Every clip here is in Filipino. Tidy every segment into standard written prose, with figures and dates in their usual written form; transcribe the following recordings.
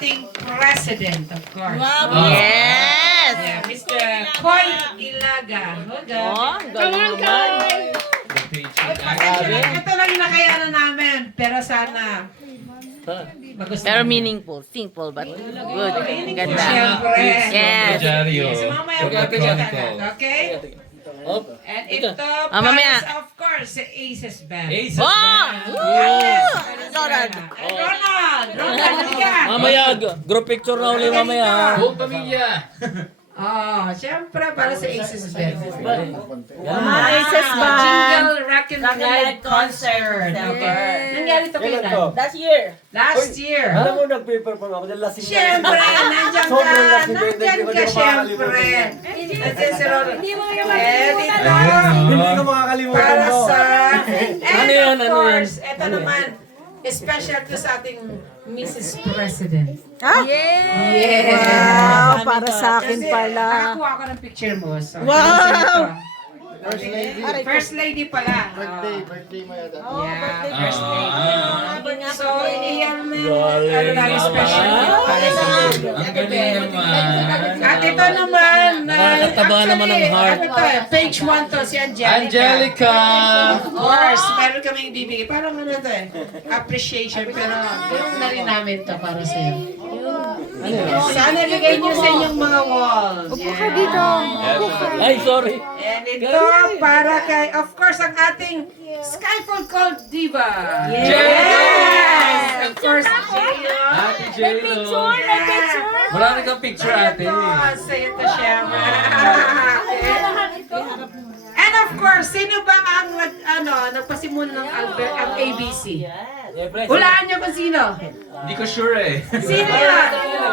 ating president, of course. Yes! Yeah, Mr. Koy Ilaga. Oh, galing naman. Ito lang yung nakayanan namin. Pero sana, Pero meaningful, simple, but good. Ang ganda. siyempre. Yes. Rosario. So mamaya The Chronicle. okay? And ito, mamaya. para of course, sa Aces Band. Aces Oh! Band. Yes! Ronald. And Ronald! Ronald, halika! Mamaya, group picture na uli mamaya. Buong pamilya. Oh, siyempre para sa Aces Band. Aces Band. Jingle Rock and Rock and Ride Ride Concert. Okay. Nangyari ito kailan? Last year. Last year. Alam mo, nag-perform ako dyan last year. Siyempre, nandiyan ka. Nandiyan ka, siyempre. Nandiyan si Ronald. Hindi mo yung Dito. Hindi ko makakalimutan Para mo. sa... And Ano yan, of ano yan? course, ito naman, special to sa ating Mrs. President. Yes! Yes! Para sa akin Kasi pala. nakakuha ko ng picture mo. So, Wow! First lady pala. Birthday mo yata. Yeah, first lady. So, iyan na ano namin special para sa Ang galing naman. At ito naman, Nakakataba naman ng heart. Ano to, page 1 to, si Angelica. Angelica. Of course, meron kaming bibigay. Parang ano to appreciation, pero yung na rin namin to para sa iyo. Sana bigay niyo sa inyong mga walls. Upo ka dito. Ay, sorry. And ito para kay, of course, ang ating Skyfall Cold Diva. Yes! Of course, J-Lo. Ate J-Lo. Marami kang picture, ate. Ito, sa'yo to siya. And of course, sino ba ang nagpasimula ng ang ABC? Hulaan niyo kung sino. Hindi ko sure eh. Sino yan?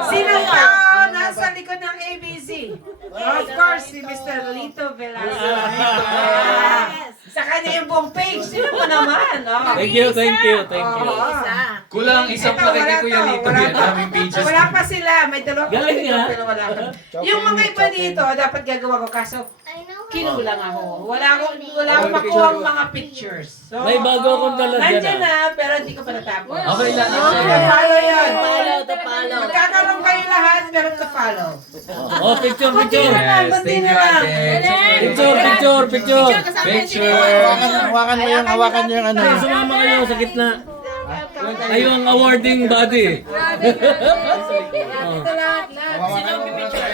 Sino tao nasa likod ng ABC? Of course, si Mr. Lito Velasco. Sa kanya yung buong page. Sino pa naman? Oh. Thank you, thank you, thank you. Kulang isang Ito, plaki wala kay Kuya to, Lito. wala Yan, to. daming pages. Wala pa sila. May dalawang Galing dito, nga. pero wala pa. Yung mga iba dito, dapat gagawa ko. Kaso, kinulang ako. Wala akong makuha mga pictures. So, May bago akong dala dyan, nandiyan na, pero hindi ko pa natapos. Okay lang. Okay, follow yun. Follow. Magkakaroon kayo lahat, pero to follow. Oh, picture, picture. Yes, thank you, ate. Picture. Picture. Hawakan mo yung ano. Ay, sumama kayo sa gitna. Kayo ang awarding body. Ito lahat.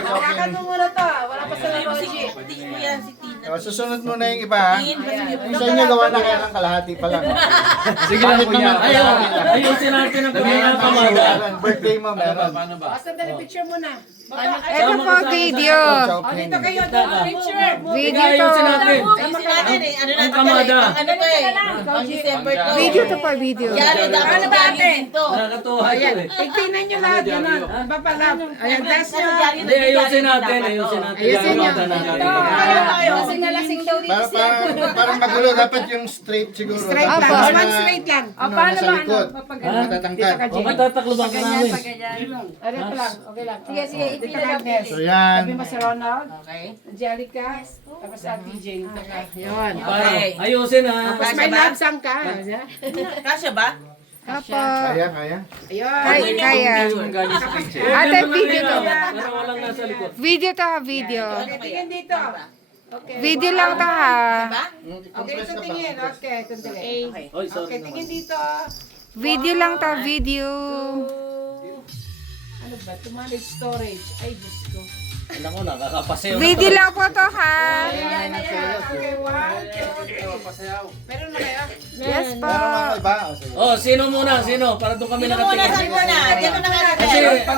Hawakan mo muna to. Wala pa sa emoji. Susunod mo na yung iba ha. Yung sa inyo gawa na kaya ng kalahati pa lang. Sige lang, Kuya. Ayusin natin ang kanyang kamada. Birthday mo meron. Paano ba? Basta dali picture muna. Ito po video. O, dito kayo. Picture. Video to. Ayusin natin. Ayusin natin eh. Ano natin kamada. Ano to eh. Pang December to. Video to po, video. Yan, dapat Ano ba, ate? dito. Nakakatuwa ito eh. Tignan nyo lahat. Ganun. Papalap. Ayan, that's nyo. Hindi, ayusin natin. Ayusin nyo. Lasing na lasing daw dito. Parang magulo dapat yung straight siguro. Straight lang. Apo. One straight lang. Paano ba ano? Matatangkad. O, matatakloban ka namin. Ano ito lang. Okay lang. Sige, sige. Dito ka, Agnes. So yan. Sabi mo si Ronald. Angelica. Tapos si Ate Jane. Yun. Paano? Ayusin ha. Tapos may love song ka. Kasya ba? Apo. Kaya. Ayun. Kaya. Ate, video to. Para walang nasa likod. Video to ha, video. Okay, tingin dito. Okay. Video lang to ha. Okay, ito tingin. Okay, ito tingin. Oy, sorry Okay, naman. tingin dito. Video lang to, video. Ano ba? To manage storage. Ay, Diyos ko. Alam ko, nakakapasayo na Video to. lang po to ha. Ayan, ayan. Okay, one, two, three. Meron na kayo? Yes po. Meron mga iba. O, sige. Oh, sino muna? Sino? Para doon kami Sino muna? nakatingin. Sino muna? Diyan ko nakakatayo. Kasi